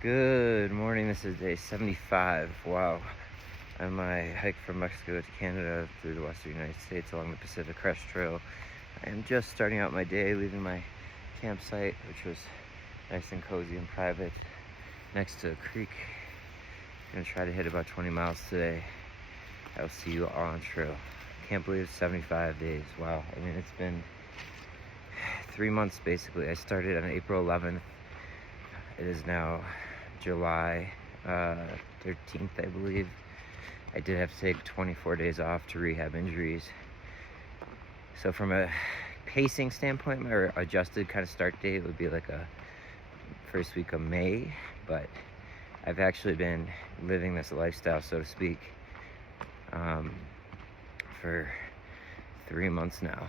Good morning, this is day 75. Wow. On my hike from Mexico to Canada through the western United States along the Pacific Crest Trail. I am just starting out my day, leaving my campsite, which was nice and cozy and private, next to a creek. I'm gonna try to hit about 20 miles today. I'll see you all on trail. Can't believe it's 75 days. Wow. I mean, it's been 3 months basically. I started on April 11th. It is now July 13th, I believe. I did have to take 24 days off to rehab injuries. So from a pacing standpoint, my adjusted kind of start date would be like a first week of May, but I've actually been living this lifestyle, so to speak, for 3 months now.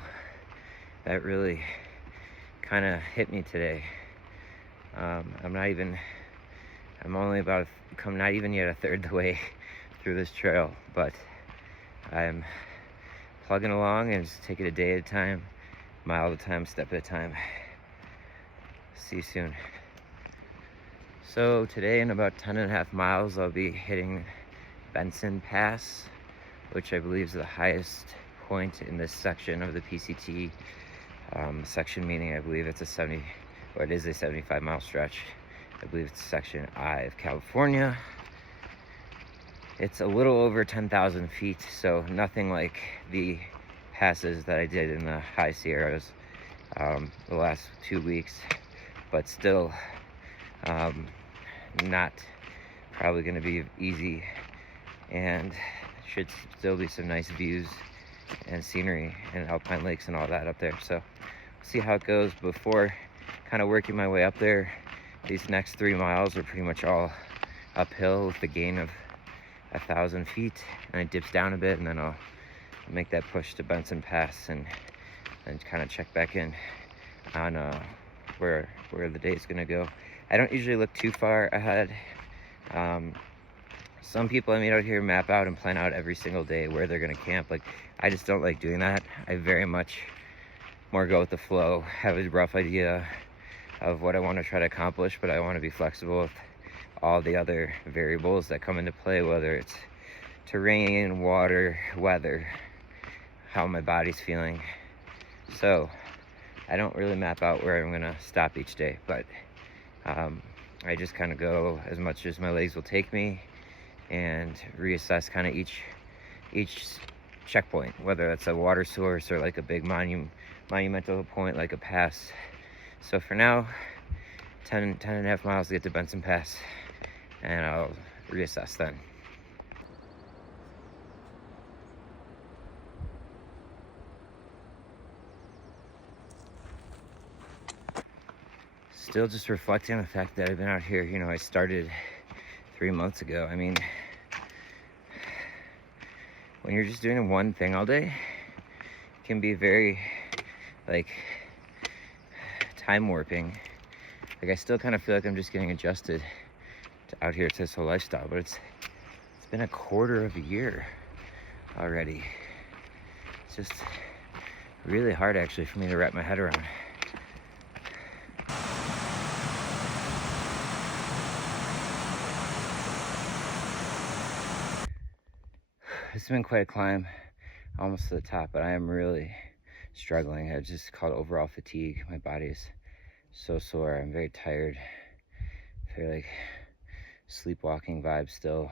That really kind of hit me today. I'm only about not even yet a third the way through this trail, but I'm plugging along and just take it a day at a time, mile at a time, step at a time. See you soon. So today in about 10.5 miles, I'll be hitting Benson Pass, which I believe is the highest point in this section of the PCT. Section meaning I believe it's it is a 75-mile stretch. I believe it's section I of California. It's a little over 10,000 feet, so nothing like the passes that I did in the high Sierras the last 2 weeks, but still not probably going to be easy, and should still be some nice views and scenery and alpine lakes and all that up there. So see how it goes before kind of working my way up there. These next 3 miles are pretty much all uphill with the gain of 1,000 feet, and it dips down a bit, and then I'll make that push to Benson Pass and kind of check back in on where the day is gonna go. I don't usually look too far ahead. Some people I meet out here map out and plan out every single day where they're gonna camp. Like, I just don't like doing that. I very much more go with the flow, have a rough idea of what I want to try to accomplish, but I want to be flexible with all the other variables that come into play, whether it's terrain, water, weather, how my body's feeling. So I don't really map out where I'm gonna stop each day, but I just kind of go as much as my legs will take me and reassess kind of each checkpoint, whether that's a water source or like a big monumental point like a pass. So for now, 10.5 miles to get to Benson Pass, and I'll reassess then. Still just reflecting on the fact that I've been out here, I started 3 months ago. I mean, when you're just doing one thing all day, it can be very, time warping. I still kind of feel like I'm just getting adjusted out here to this whole lifestyle, but it's been a quarter of a year already. It's just really hard actually for me to wrap my head around. It's been quite a climb, almost to the top, but I am really struggling. It's just called overall fatigue. My body is so sore. I'm very tired. I feel like sleepwalking vibe still.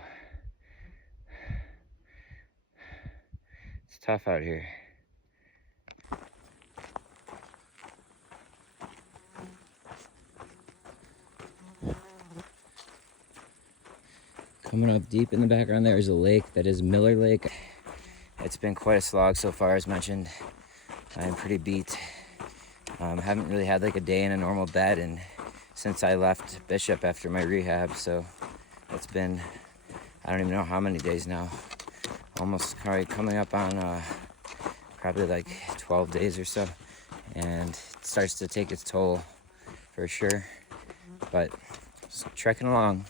It's tough out here. Coming up deep in the background there is a lake that is Miller Lake. It's been quite a slog so far, as mentioned. I'm pretty beat. Haven't really had a day in a normal bed and since I left Bishop after my rehab, so it's been, I don't even know how many days now. Almost probably coming up on probably 12 days or so, and it starts to take its toll for sure, but just trekking along.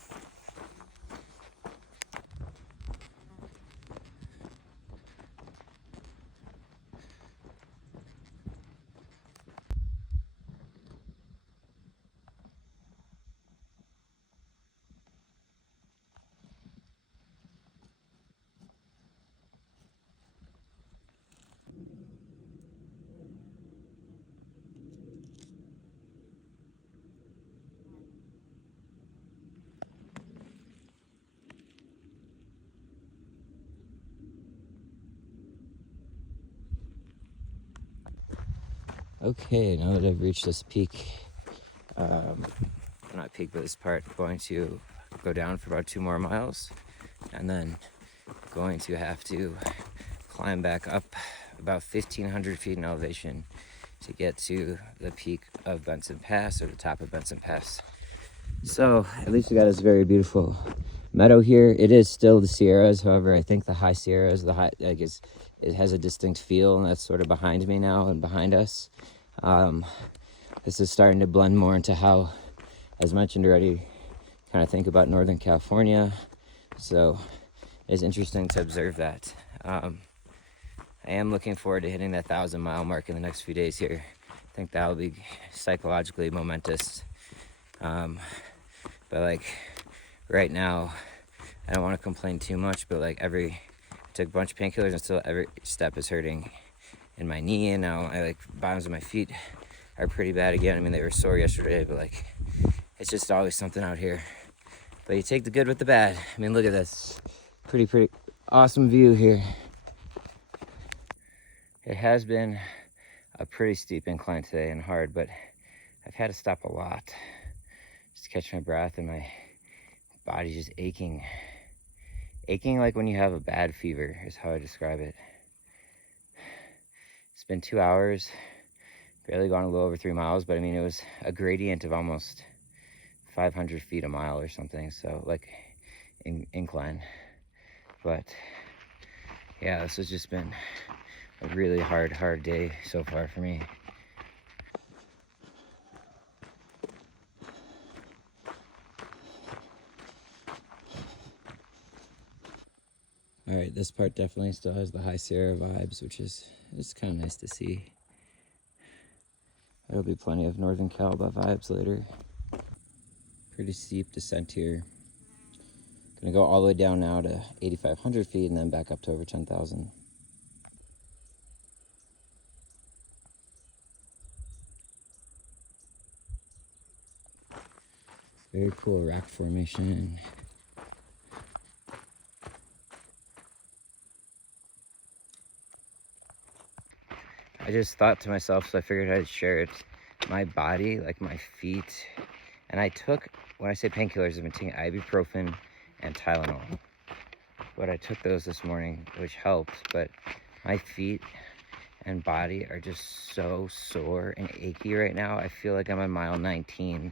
Okay, now that I've reached this peak, not peak, but this part, I'm going to go down for about 2 more miles, and then going to have to climb back up about 1,500 feet in elevation to get to the peak of Benson Pass, or the top of Benson Pass. So at least we got this very beautiful meadow here. It is still the Sierras, however, I think the high Sierras, it has a distinct feel, and that's sort of behind me now and behind us. This is starting to blend more into how, as mentioned already, kind of think about Northern California. So it's interesting to observe that. I am looking forward to hitting that 1,000-mile mark in the next few days here. I think that'll be psychologically momentous. But like right now, I don't want to complain too much, but like I took a bunch of painkillers and still every step is hurting in my knee, and now bottoms of my feet are pretty bad again. I mean, they were sore yesterday, but like it's just always something out here. But you take the good with the bad. I mean, look at this pretty awesome view here. It has been a pretty steep incline today and hard, but I've had to stop a lot just to catch my breath, and my body's just aching like when you have a bad fever is how I describe it. It's been 2 hours, barely gone a little over 3 miles, but I mean, it was a gradient of almost 500 feet a mile or something, so like incline. But yeah, this has just been a really hard day so far for me. All right, this part definitely still has the high Sierra vibes, which is kind of nice to see. There'll be plenty of Northern Cal vibes later. Pretty steep descent here. Gonna go all the way down now to 8,500 feet and then back up to over 10,000. Very cool rock formation. I just thought to myself, so I figured I'd share it. My body, like my feet, and when I say painkillers, I've been taking ibuprofen and Tylenol. But I took those this morning, which helped, but my feet and body are just so sore and achy right now. I feel like I'm on mile 19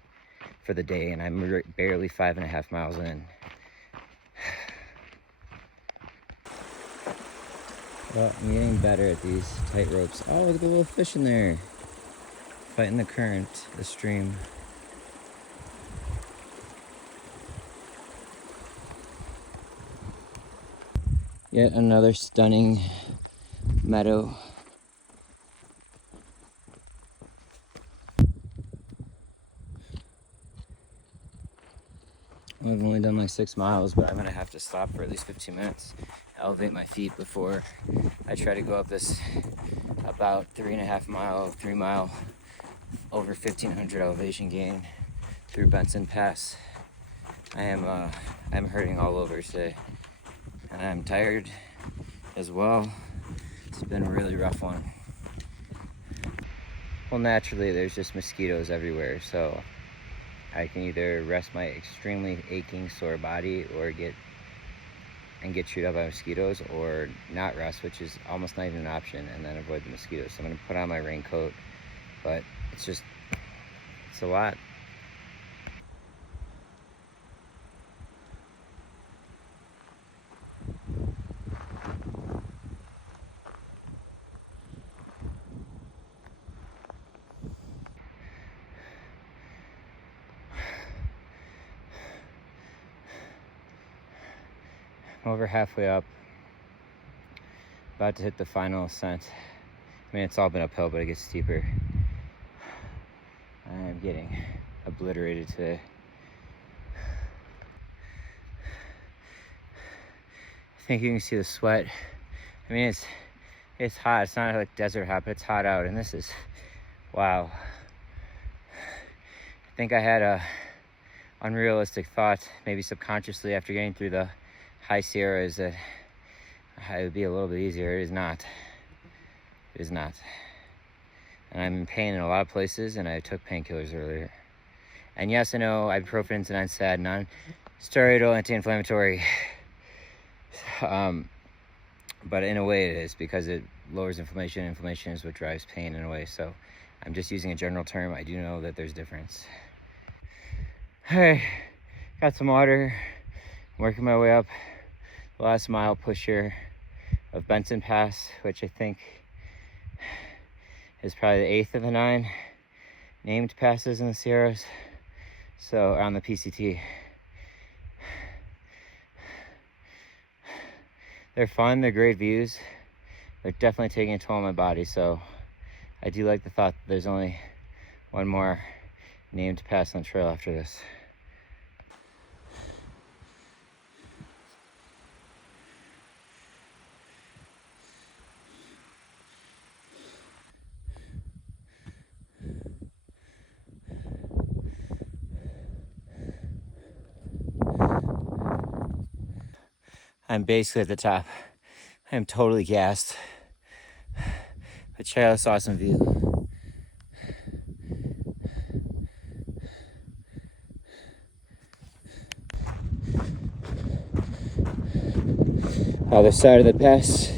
for the day, and I'm barely 5.5 miles in. Well, I'm getting better at these tight ropes. Oh, look at the little fish in there. Fighting the current, the stream. Yet another stunning meadow. I've only done like 6 miles, but I'm gonna have to stop for at least 15 minutes, elevate my feet before I try to go up this about 3 mile, over 1,500 elevation gain through Benson Pass. I'm hurting all over today, and I'm tired as well. It's been a really rough one. Well, naturally, there's just mosquitoes everywhere, so I can either rest my extremely aching, sore body or get chewed up by mosquitoes, or not rest, which is almost not even an option, and then avoid the mosquitoes. So I'm gonna put on my raincoat, but it's a lot. I'm over halfway up, about to hit the final ascent. I mean, it's all been uphill, but it gets steeper. I'm getting obliterated today. I think you can see the sweat. I mean, it's hot. It's not like desert hot, but it's hot out, and this is, wow. I think I had a unrealistic thought, maybe subconsciously, after getting through the high Sierras, that it would be a little bit easier. It is not. It is not. and I'm in pain in a lot of places, and I took painkillers earlier. And yes, I know ibuprofen is a NSAID, non-steroidal anti-inflammatory, but in a way it is, because it lowers inflammation. Inflammation is what drives pain in a way, so I'm just using a general term. I do know that there's difference. All right, got some water. I'm working my way up the last mile push here of Benson Pass, which I think is probably the 8th of the 9 named passes in the Sierras, so on the PCT. They're fun, they're great views. They're definitely taking a toll on my body, so I do like the thought that there's only one more named pass on the trail after this. I'm basically at the top. I am totally gassed. But check out this awesome view. Other side of the pass.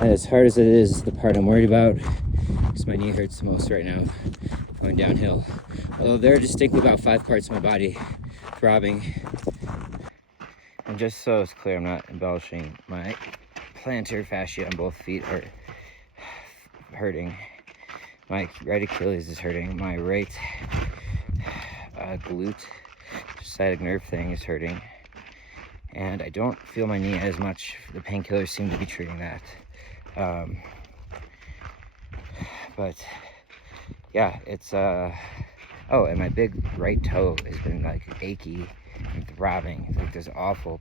And as hard as it is, the part I'm worried about, because my knee hurts the most right now, going downhill. Although there are distinctly about 5 parts of my body throbbing. And just so it's clear, I'm not embellishing, my plantar fascia on both feet are hurting. My right Achilles is hurting. My right glute, sciatic nerve thing is hurting. And I don't feel my knee as much. The painkillers seem to be treating that. But yeah, it's oh, and my big right toe has been like achy and throbbing. It's like this awful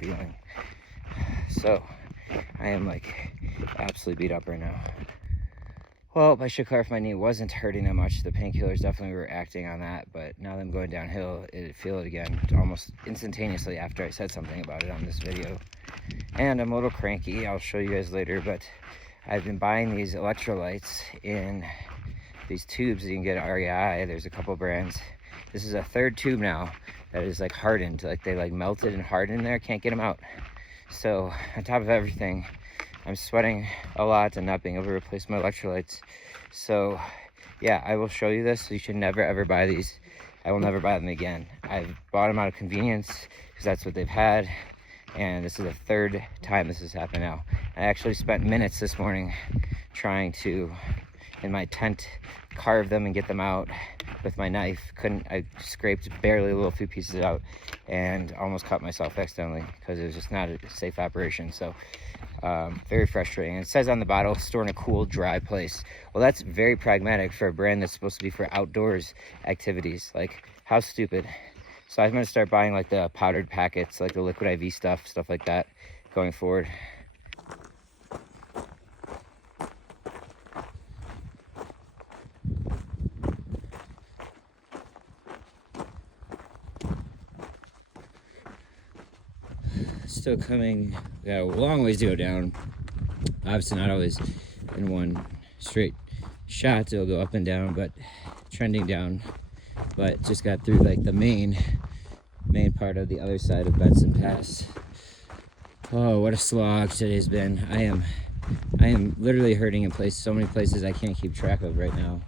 feeling. So I am like absolutely beat up right now. Well, I should clarify, my knee wasn't hurting that much. The painkillers definitely were acting on that, but now that I'm going downhill, I feel it again almost instantaneously after I said something about it on this video. And I'm a little cranky, I'll show you guys later, but I've been buying these electrolytes in these tubes that you can get at REI. There's a couple brands. This is a 3rd tube now that is like hardened, like they like melted and hardened in there. Can't get them out. So on top of everything, I'm sweating a lot and not being able to replace my electrolytes. So yeah, I will show you this. So you should never ever buy these. I will never buy them again. I've bought them out of convenience because that's what they've had. And this is the 3rd time this has happened now. I actually spent minutes this morning trying to, in my tent, carve them and get them out with my knife. I scraped barely a little few pieces out and almost cut myself accidentally because it was just not a safe operation. So very frustrating. And it says on the bottle, store in a cool, dry place. Well, that's very pragmatic for a brand that's supposed to be for outdoors activities. Like, how stupid. So I'm gonna start buying like the powdered packets, like the liquid IV stuff like that going forward. Still coming, we got a long ways to go down. Obviously not always in one straight shot, it'll go up and down, but trending down. But just got through like the main part of the other side of Benson Pass. Oh, what a slog today's been. I am literally hurting in so many places I can't keep track of right now.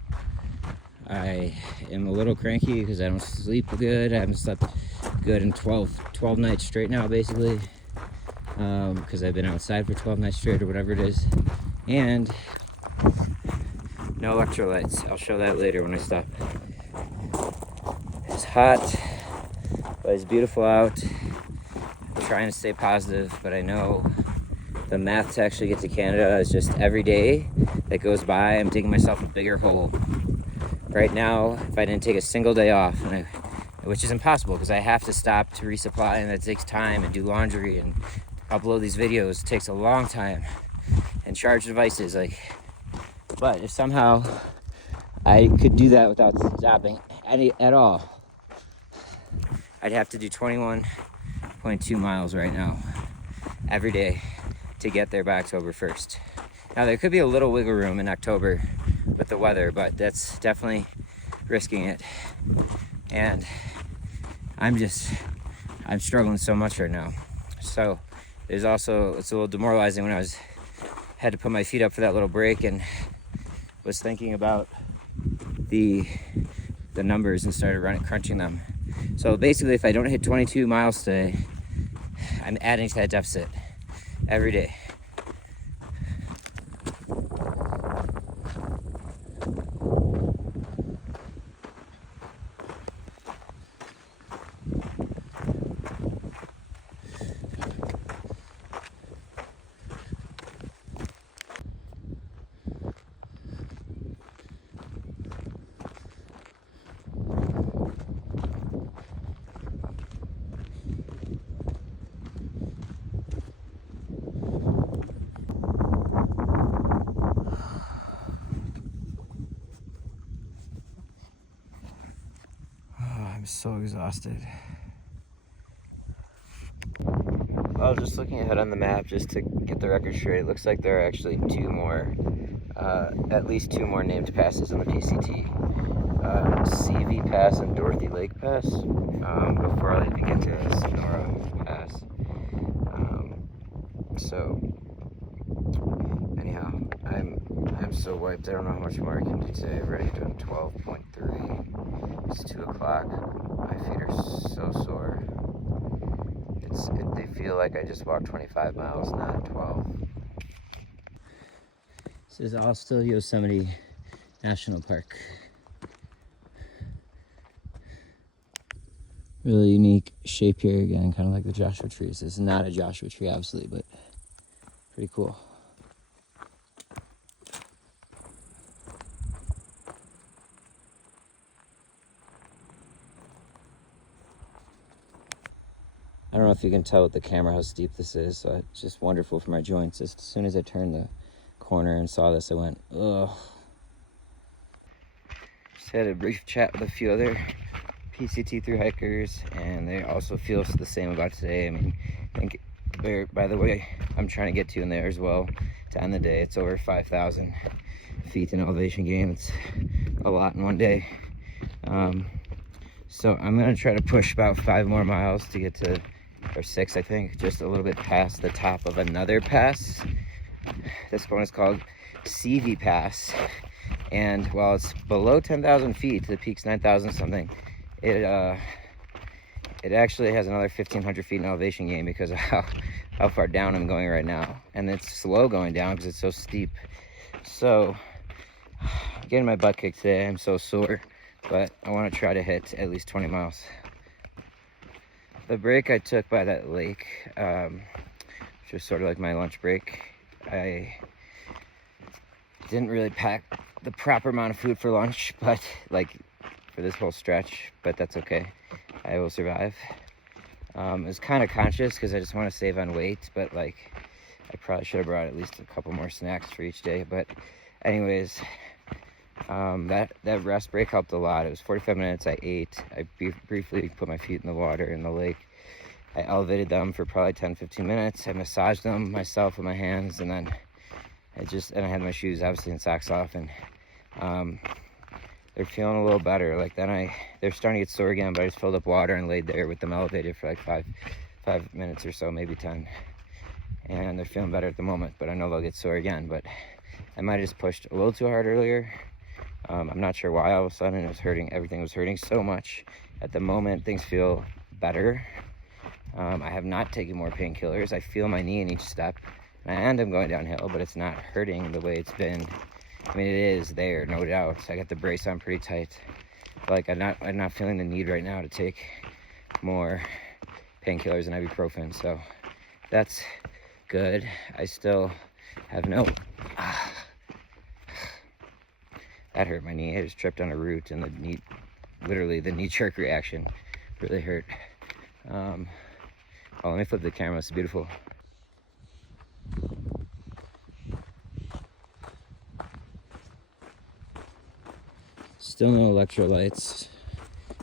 I am a little cranky because I don't sleep good. I haven't slept good in 12 nights straight now, basically, because I've been outside for 12 nights straight or whatever it is. And no electrolytes. I'll show that later when I stop. It's hot, but it's beautiful out. I'm trying to stay positive, but I know the math to actually get to Canada is just every day that goes by, I'm digging myself a bigger hole. Right now, if I didn't take a single day off, which is impossible because I have to stop to resupply, and that takes time, and do laundry and upload these videos. It takes a long time, and charge devices. But if somehow I could do that without stopping at all, I'd have to do 21.2 miles right now, every day, to get there by October 1st. Now there could be a little wiggle room in October with the weather, but that's definitely risking it. And I'm struggling so much right now. So it's a little demoralizing when I had to put my feet up for that little break and was thinking about the numbers and started crunching them. So basically, if I don't hit 22 miles today, I'm adding to that deficit every day. I'm so exhausted. Well, just looking ahead on the map just to get the record straight, it looks like there are actually at least two more named passes on the PCT. CV Pass and Dorothy Lake Pass, before I'll even get to Sonora Pass. So anyhow, I'm so wiped. I don't know how much more I can do today. I've already done 12.3. It's 2 o'clock. My feet are so sore. They feel like I just walked 25 miles, not 12. This is all still Yosemite National Park. Really unique shape here again, kind of like the Joshua trees. This is not a Joshua tree, obviously, but pretty cool. I don't know if you can tell with the camera how steep this is, so it's just wonderful for my joints. Just as soon as I turned the corner and saw this, I went, ugh. Just had a brief chat with a few other PCT thru hikers, and they also feel the same about today. I mean, I think by the way, I'm trying to get to in there as well to end the day. It's over 5,000 feet in elevation gain. It's a lot in one day. So I'm gonna try to push about 5 more miles to get to, or 6, I think, just a little bit past the top of another pass. This one is called CV Pass, and while it's below 10,000 feet, the peak's 9,000 something, it actually has another 1,500 feet in elevation gain because of how far down I'm going right now, and it's slow going down because it's so steep. So I'm getting my butt kicked today. I'm so sore, but I want to try to hit at least 20 miles. The break I took by that lake, which was sort of like my lunch break, I didn't really pack the proper amount of food for lunch, but like for this whole stretch, but that's okay. I will survive. I was kind of conscious because I just want to save on weight, but like I probably should have brought at least a couple more snacks for each day. But anyways, that rest break helped a lot. It was 45 minutes. I ate. I briefly put my feet in the water in the lake. I elevated them for probably 10-15 minutes. I massaged them myself with my hands, and then I had my shoes obviously and socks off, and they're feeling a little better. Like then they're starting to get sore again, but I just filled up water and laid there with them elevated for like five minutes or so, maybe 10. And they're feeling better at the moment, but I know they'll get sore again. But I might have just pushed a little too hard earlier. I'm not sure why all of a sudden it was hurting. Everything was hurting so much. At the moment, things feel better. I have not taken more painkillers. I feel my knee in each step, and I'm going downhill, but it's not hurting the way it's been. I mean, it is there, no doubt. I got the brace on pretty tight. Like I'm not feeling the need right now to take more painkillers and ibuprofen, so that's good. I still have no. That hurt my knee. I just tripped on a root, and literally the knee jerk reaction really hurt. Oh, let me flip the camera. It's beautiful. Still no electrolytes.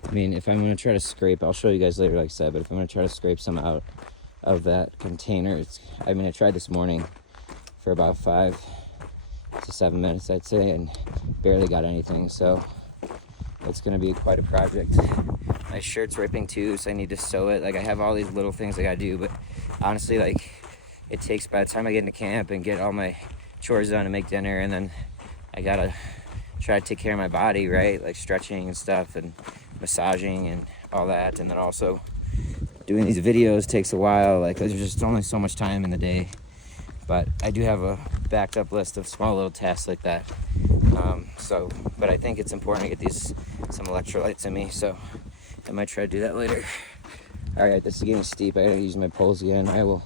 I mean, if I'm going to try to scrape, I'll show you guys later, like I said, but if I'm going to try to scrape some out, of that container. I mean, I tried this morning for about 5 to 7 minutes, I'd say, and barely got anything. So it's gonna be quite a project. My shirt's ripping too, so I need to sew it. Like, I have all these little things I gotta do, but honestly, like, it takes, by the time I get into camp and get all my chores done and make dinner, and then I gotta try to take care of my body, right? Like stretching and stuff and massaging and all that. And then also doing these videos takes a while. Like, there's just only so much time in the day. But I do have a backed up list of small little tasks like that. But I think it's important to get some electrolytes in me, so I might try to do that later. All right, this is getting steep. I gotta use my poles again. I will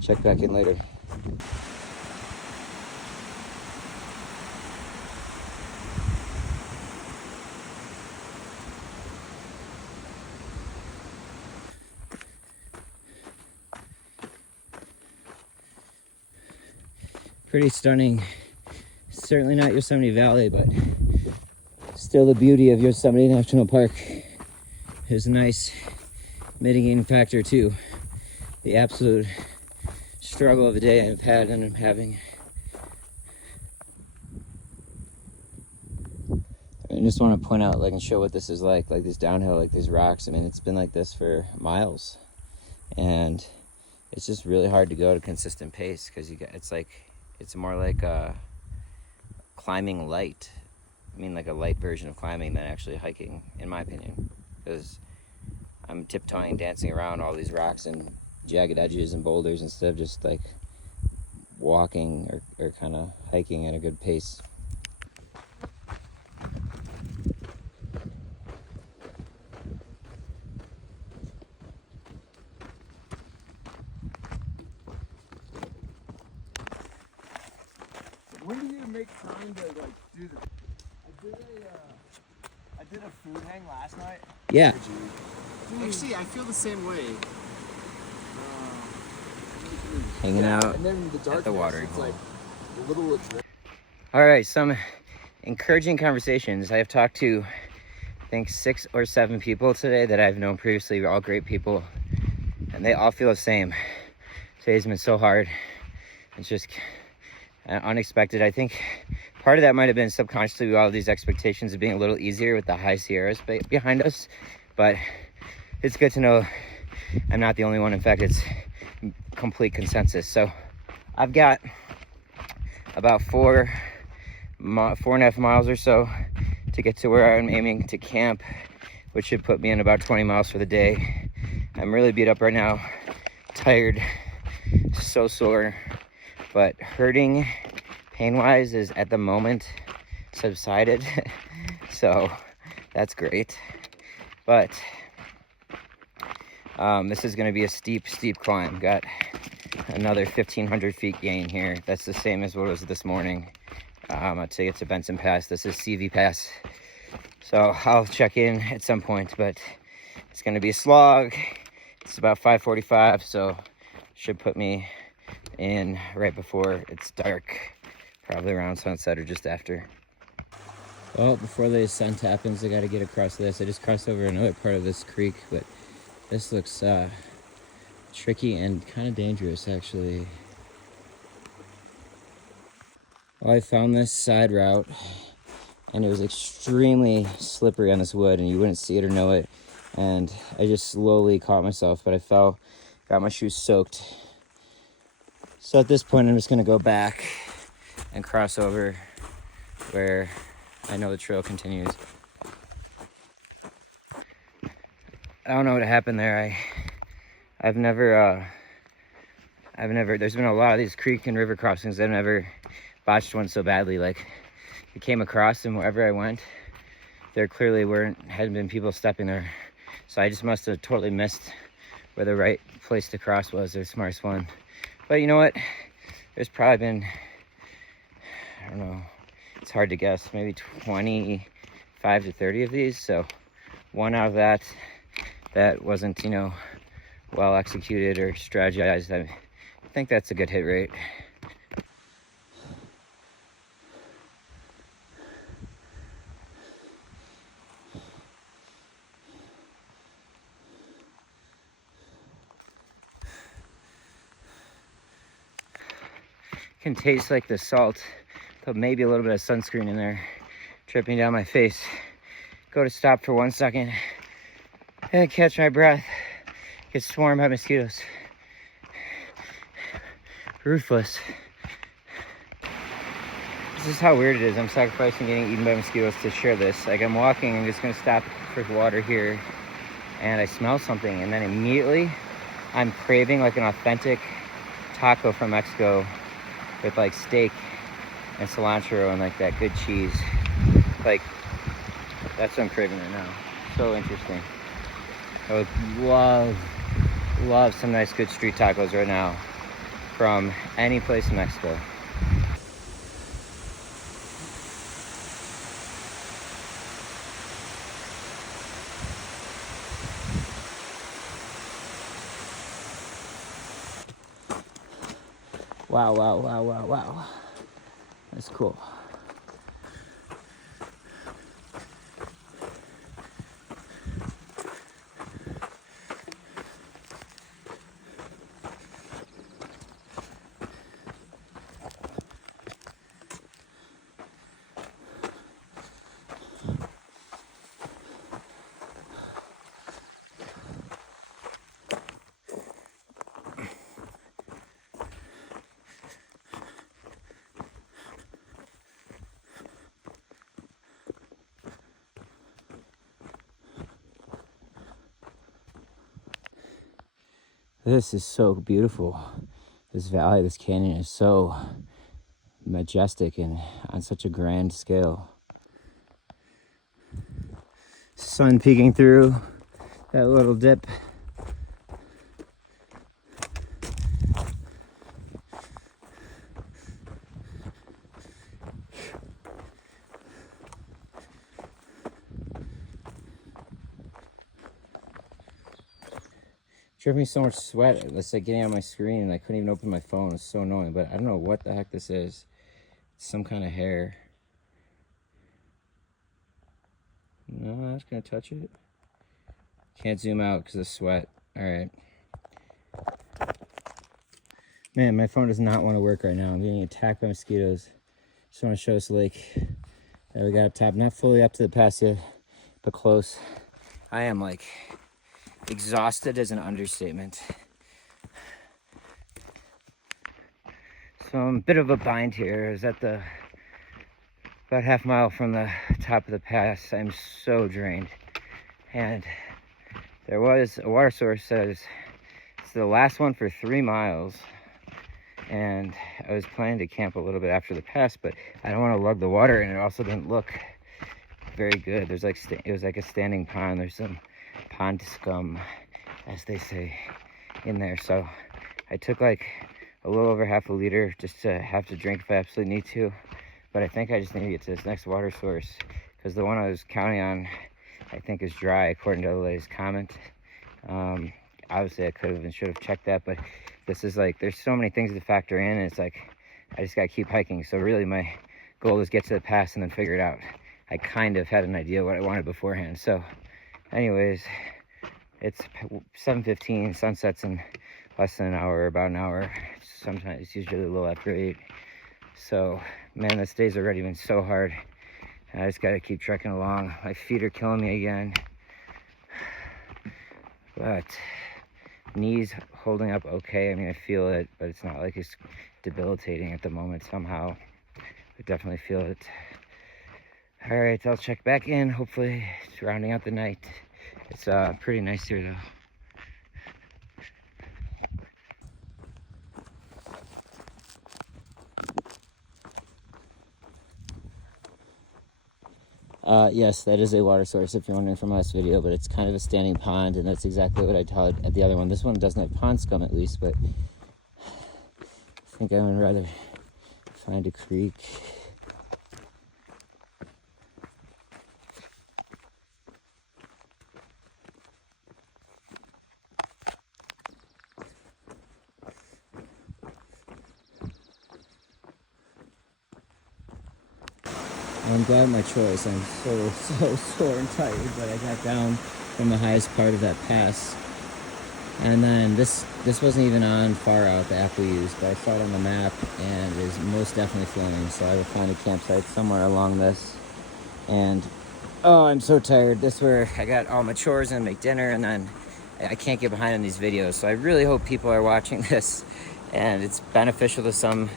check back in later. Pretty stunning. Certainly not Yosemite Valley, but still the beauty of Yosemite National Park. There's a nice mitigating factor too. The absolute struggle of the day I've had and I'm having. I just want to point out, like, and show what this is like this downhill, like these rocks. I mean, it's been like this for miles, and it's just really hard to go at a consistent pace because it's more like climbing light. I mean, like a light version of climbing than actually hiking, in my opinion, because I'm tiptoeing, dancing around all these rocks and jagged edges and boulders instead of just like walking or kind of hiking at a good pace. When do you make time to like do this? I did a food hang last night. Yeah. Actually, I feel the same way. Hanging out and then the darkness, at the watering it's hole. like a little adrenaline. All right, some encouraging conversations. I have talked to, I think, 6 or 7 people today that I've known previously, all great people, and they all feel the same. Today's been so hard. It's just unexpected. I think part of that might have been subconsciously all of these expectations of being a little easier with the high Sierras behind us, but it's good to know I'm not the only one. In fact, it's complete consensus. So I've got about 4.5 miles or so to get to where I'm aiming to camp, which should put me in about 20 miles for the day. I'm really beat up right now, tired, so sore, but hurting pain-wise is at the moment subsided. So that's great. But this is going to be a steep climb. Got another 1,500 feet gain here. That's the same as what it was this morning. I'd say it's a Benson Pass. This is CV Pass. So I'll check in at some point, but it's going to be a slog. It's about 5:45, so should put me in right before it's dark, probably around sunset or just after. Well, before the ascent happens, I got to get across this. I just crossed over another part of this creek, but this looks tricky and kind of dangerous, actually. Well, I found this side route, and it was extremely slippery on this wood, and you wouldn't see it or know it. And I just slowly caught myself, but I fell, got my shoes soaked. So at this point, I'm just gonna go back and cross over where I know the trail continues. I don't know what happened there. I've never, there's been a lot of these creek and river crossings. I've never botched one so badly. Like, I came across them wherever I went. There clearly hadn't been people stepping there. So I just must have totally missed where the right place to cross was, or the smartest one. But you know what? There's probably been, I don't know, it's hard to guess, maybe 25 to 30 of these. So one out of that wasn't, well executed or strategized. I think that's a good hit rate. can taste like the salt, but maybe a little bit of sunscreen in there, dripping down my face. Go to stop for 1 second and catch my breath. Get swarmed by mosquitoes. Ruthless. This is how weird it is. I'm sacrificing getting eaten by mosquitoes to share this. Like, I'm walking, I'm just gonna stop for water here, and I smell something, and then immediately I'm craving like an authentic taco from Mexico with like steak and cilantro and like that good cheese. Like, that's what I'm craving right now. So interesting. I would love some nice good street tacos right now from any place in Mexico. Wow. That's cool. This is so beautiful. This valley, this canyon is so majestic and on such a grand scale. Sun peeking through that little dip. Dripping so much sweat. It's like getting on my screen and I couldn't even open my phone. It's so annoying, but I don't know what the heck this is. It's some kind of hair. No, I'm not gonna touch it. Can't zoom out because of sweat. All right. Man, my phone does not want to work right now. I'm getting attacked by mosquitoes. Just want to show this lake that we got up top. Not fully up to the pass yet, but close. I am like exhausted is an understatement. So I'm a bit of a bind here. I was at the about half mile from the top of the pass. I'm so drained. And there was a water source that is, it's the last one for 3 miles. And I was planning to camp a little bit after the pass, but I don't want to lug the water, and it also didn't look very good. There's like, it was like a standing pond. There's some pond scum, as they say, in there. So I took like a little over half a liter just to have to drink if I absolutely need to. But I think I just need to get to this next water source because the one I was counting on, I think, is dry according to the latest comment. Obviously I could have and should have checked that, but this is like, there's so many things to factor in, and it's like, I just gotta keep hiking. So really my goal is get to the pass and then figure it out. I kind of had an idea what I wanted beforehand. So anyways, it's 7:15, sun sets in less than an hour, about an hour. Sometimes it's usually a little after 8. So man, this day's already been so hard. I just gotta keep trekking along. My feet are killing me again. But knees holding up okay. I mean, I feel it, but it's not like it's debilitating at the moment somehow. I definitely feel it. All right, I'll check back in. Hopefully it's rounding out the night. It's pretty nice here though. Yes, that is a water source if you're wondering from last video, but it's kind of a standing pond, and that's exactly what I taught at the other one. This one doesn't have pond scum at least, but I think I would rather find a creek. I'm glad of my choice. I'm so sore and tired, but I got down from the highest part of that pass And then this wasn't even on Far Out, the app we used, but I saw it on the map and is most definitely flowing. So I will find a campsite somewhere along this. And oh, I'm so tired. This is where I got all my chores and make dinner, and then I can't get behind on these videos. So I really hope people are watching this and it's beneficial to some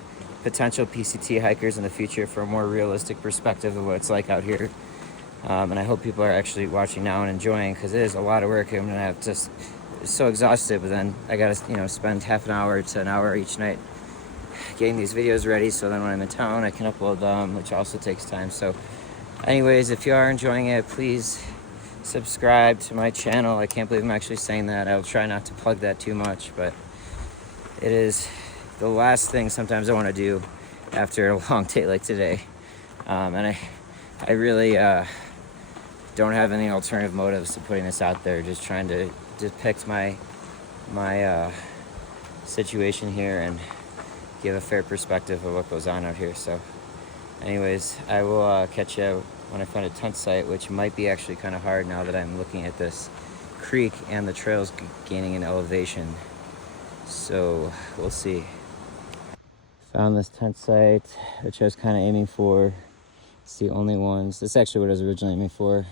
potential PCT hikers in the future for a more realistic perspective of what it's like out here. And I hope people are actually watching now and enjoying, because it is a lot of work. I'm gonna have to, so exhausted, but then I gotta, you know, spend half an hour to an hour each night getting these videos ready, so then when I'm in town I can upload them, which also takes time. So anyways, if you are enjoying it, please subscribe to my channel. I can't believe I'm actually saying that. I'll try not to plug that too much, but it is the last thing sometimes I want to do after a long day like today. And I really don't have any alternative motives to putting this out there. Just trying to depict my situation here and give a fair perspective of what goes on out here. So anyways, I will catch you when I find a tent site, which might be actually kind of hard now that I'm looking at this creek and the trails gaining in elevation. So we'll see. Found this tent site, which I was kind of aiming for. It's the only ones, this is actually what I was originally aiming for.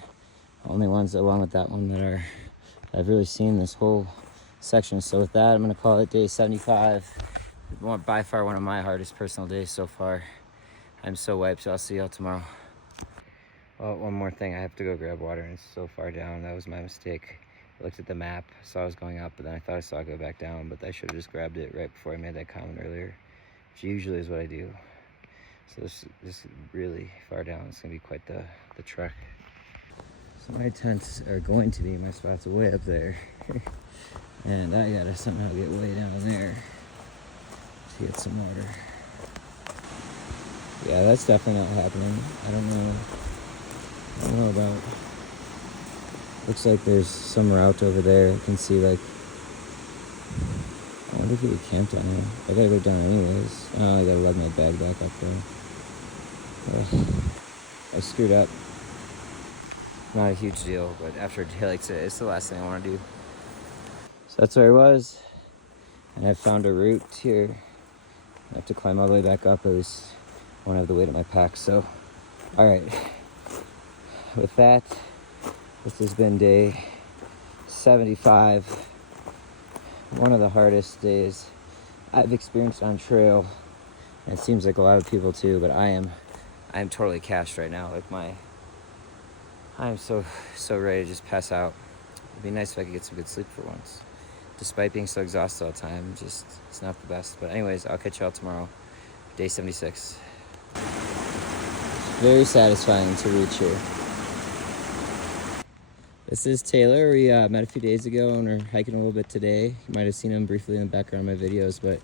Only ones along with that one that I've really seen this whole section. So with that, I'm gonna call it day 75. By far one of my hardest personal days so far. I'm so wiped, so I'll see y'all tomorrow. Oh, one more thing, I have to go grab water, and it's so far down. That was my mistake. I looked at the map, saw I was going up, but then I thought I saw it go back down, but I should have just grabbed it right before I made that comment earlier, which usually is what I do. So this is really far down. It's gonna be quite the trek. So my tents are going to be, my spots way up there. And I gotta somehow get way down there to get some water. Yeah, that's definitely not happening. I don't know about, looks like there's some route over there. I can see, like, I wonder if we could camp down here. I gotta go down anyways. Oh, I gotta lug my bag back up there. I screwed up. Not a huge deal, but after a day like today, it's the last thing I want to do. So that's where I was, and I found a route here. I have to climb all the way back up, at least I won't have the weight of my pack. So, all right. With that, this has been day 75. One of the hardest days I've experienced on trail. And it seems like a lot of people too, but I am totally cashed right now. Like I'm so ready to just pass out. It'd be nice if I could get some good sleep for once. Despite being so exhausted all the time, just it's not the best. But anyways, I'll catch y'all tomorrow. Day 76. Very satisfying to reach here. This is Taylor. We met a few days ago and we're hiking a little bit today. You might have seen him briefly in the background of my videos, but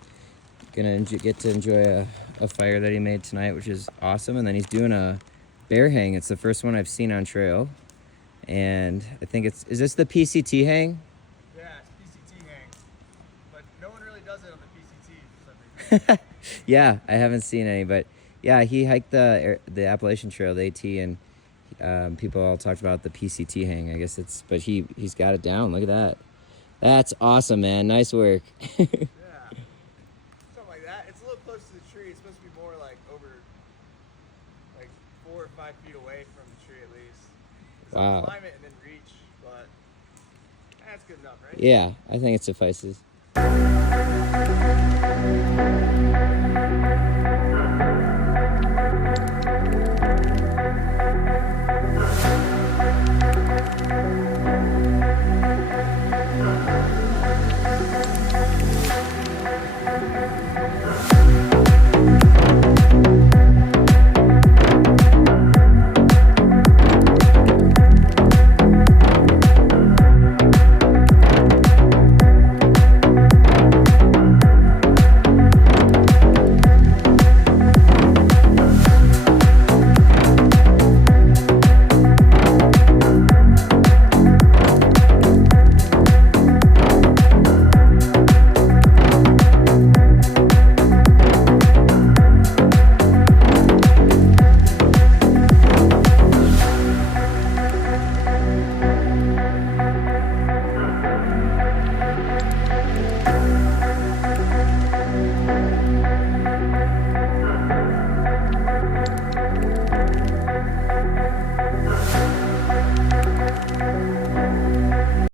gonna get to enjoy a fire that he made tonight, which is awesome. And then he's doing a bear hang. It's the first one I've seen on trail. And I think is this the PCT hang? Yeah, it's PCT hang. But no one really does it on the PCT for some reason. Yeah, I haven't seen any, but yeah, he hiked the Appalachian Trail, the AT, and people all talked about the PCT hang. I guess but he's got it down. Look at that. That's awesome, man. Nice work. Yeah. Something like that. It's a little close to the tree. It's supposed to be more like over, like 4 or 5 feet away from the tree at least. So Wow. climb it and then reach, but that's good enough, right? Yeah, I think it suffices.